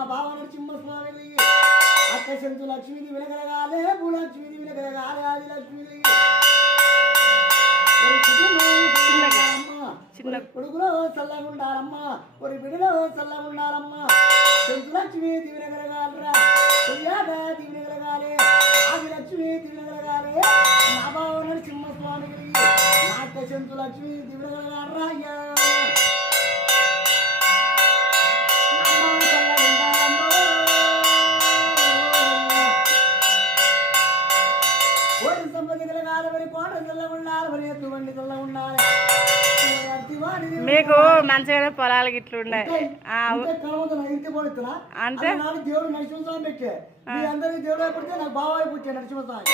నా బావ నరసింహస్వామి అక్క శంతు లక్ష్మీది వినగలగాలే భూలక్ష్మీది వినగలగాలే ఆది లక్ష్మీది చిన్న కొడుకులో చల్లగా ఉండాలమ్మా ఒక బిడ్డలో చల్లగా ఉండాలమ్మా శంతు లక్ష్మి దివినగలగాలరా దివినగలగాలే ఆది లక్ష్మి దివినగలగాలే నా బావ నరసింహస్వామి నాక శంతు లక్ష్మి దివినగలగాలరా అయ్యా మీకు మంచిగా పొలాలు గిట్లు ఉన్నాయి అంటే దేవుడు నరసింహస్వామి పెట్టే మీ అందరికి దేవుడు అయిపోతే నాకు బావ అయిపోతే నరసింహస్వామి